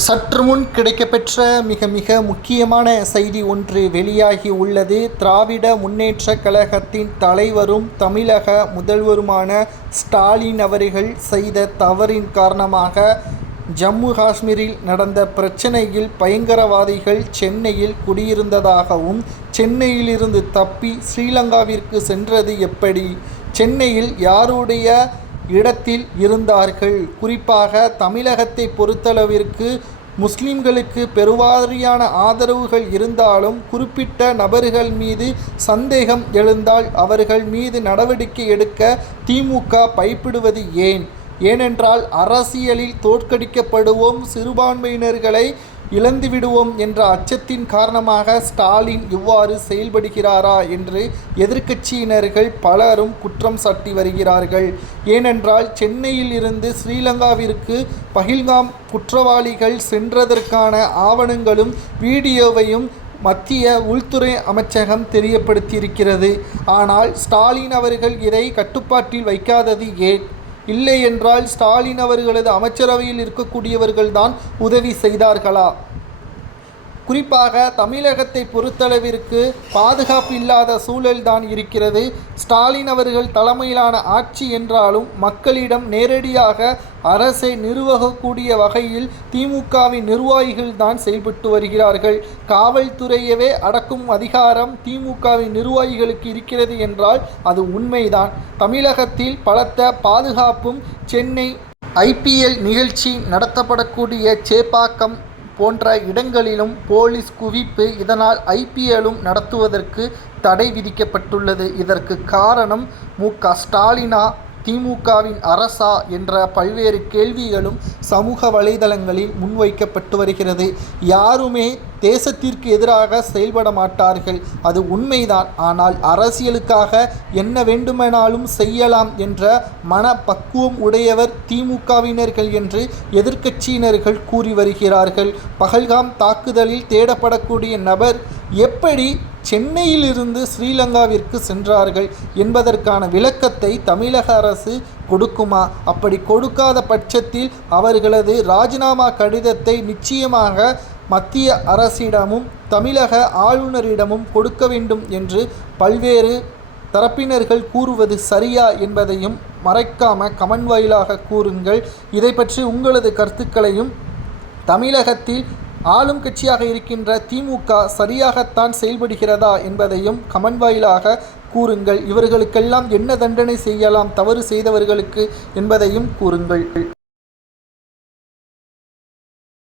சற்று முன் கிடைக்கப்பெற்ற மிக முக்கியமான செய்தி ஒன்று வெளியாகி உள்ளது. திராவிட முன்னேற்றக் கழகத்தின் தலைவரும் தமிழக முதல்வருமான ஸ்டாலின் அவர்கள் செய்த தவறின் காரணமாக ஜம்மு காஷ்மீரில் நடந்த பிரச்சனையில் பயங்கரவாதிகள் சென்னையில் குடியிருந்ததாகவும், சென்னையிலிருந்து தப்பி ஸ்ரீலங்காவிற்கு சென்றது எப்படி, சென்னையில் யாருடைய இடத்தில் இருந்தார்கள், குறிப்பாக தமிழகத்தை பொறுத்தளவிற்கு முஸ்லிம்களுக்கு பெருவாரியான ஆதரவுகள் இருந்தாலும் குறிப்பிட்ட நபர்கள் மீது சந்தேகம் எழுந்தால் அவர்கள் மீது நடவடிக்கை எடுக்க திமுக பயப்படுவது ஏன்? ஏனென்றால் அரசியலில் தோற்கடிக்கப்படுவோம், சிறுபான்மையினர்களை இழந்துவிடுவோம் என்ற அச்சத்தின் காரணமாக ஸ்டாலின் இவ்வாறு செயல்படுகிறாரா என்று எதிர்க்கட்சியினர்கள் பலரும் குற்றம் சாட்டி வருகிறார்கள். ஏனென்றால் சென்னையில் இருந்து ஸ்ரீலங்காவிற்கு பஹல்காம் குற்றவாளிகள் சென்றதற்கான ஆவணங்களும் வீடியோவையும் மத்திய உள்துறை அமைச்சகம் தெரியப்படுத்தியிருக்கிறது. ஆனால் ஸ்டாலின் அவர்கள் இதை கட்டுப்பாட்டில் வைக்காதது ஏன்? இல்லை என்றால் ஸ்டாலின் அவர்களது அமைச்சரவையில் இருக்கக்கூடியவர்கள்தான் உதவி செய்தார்களா? குறிப்பாக தமிழகத்தை பொறுத்தளவிற்கு பாதுகாப்பு இல்லாத சூழல்தான் இருக்கிறது. ஸ்டாலின் அவர்கள் தலைமையிலான ஆட்சி என்றாலும் மக்களிடம் நேரடியாக அரசை நிர்வகிக்கக்கூடிய வகையில் திமுகவின் நிர்வாகிகள் தான் செயல்பட்டு வருகிறார்கள். காவல்துறையவே அடக்கும் அதிகாரம் திமுகவின் நிர்வாகிகளுக்கு இருக்கிறது என்றால் அது உண்மைதான். தமிழகத்தில் பலத்த பாதுகாப்பும், சென்னை IPL நிகழ்ச்சி நடத்தப்படக்கூடிய சேப்பாக்கம் போன்ற இடங்களிலும் போலீஸ் குவிப்பு, இதனால் IPLம் நடத்துவதற்கு தடை விதிக்கப்பட்டுள்ளது. இதற்கு காரணம் மு.க. ஸ்டாலினா, திமுகவின் அரசா என்ற பல்வேறு கேள்விகளும் சமூக வலைதளங்களில் முன்வைக்கப்பட்டு வருகிறது. யாருமே தேசத்திற்கு எதிராக செயல்பட மாட்டார்கள், அது உண்மைதான். ஆனால் அரசியலுக்காக என்ன வேண்டுமானாலும் செய்யலாம் என்ற மனப்பக்குவம் உடையவர் திமுகவினர்கள் என்று எதிர்க்கட்சியினர்கள் கூறி வருகிறார்கள். பஹல்காம் தாக்குதலில் தேடப்படக்கூடிய நபர் எப்படி சென்னையிலிருந்து ஸ்ரீலங்காவிற்கு சென்றார்கள் என்பதற்கான விளக்கத்தை தமிழக அரசு கொடுக்குமா? அப்படி கொடுக்காத பட்சத்தில் அவர்களது ராஜினாமா கடிதத்தை நிச்சயமாக மத்திய அரசிடமும் தமிழக ஆளுநரிடமும் கொடுக்க வேண்டும் என்று பல்வேறு தரப்பினர்கள் கூறுவது சரியா என்பதையும் மறைக்காம கமெண்ட் வாயிலாக கூறுங்கள். இதை பற்றி உங்களது கருத்துக்களையும், தமிழகத்தில் ஆளும் கட்சியாக இருக்கின்ற திமுக சரியாகத்தான் செயல்படுகிறதா என்பதையும் கமெண்ட் வாயிலாக கூறுங்கள். இவர்களுக்கெல்லாம் என்ன தண்டனை செய்யலாம் தவறு செய்தவர்களுக்கு என்பதையும் கூறுங்கள்.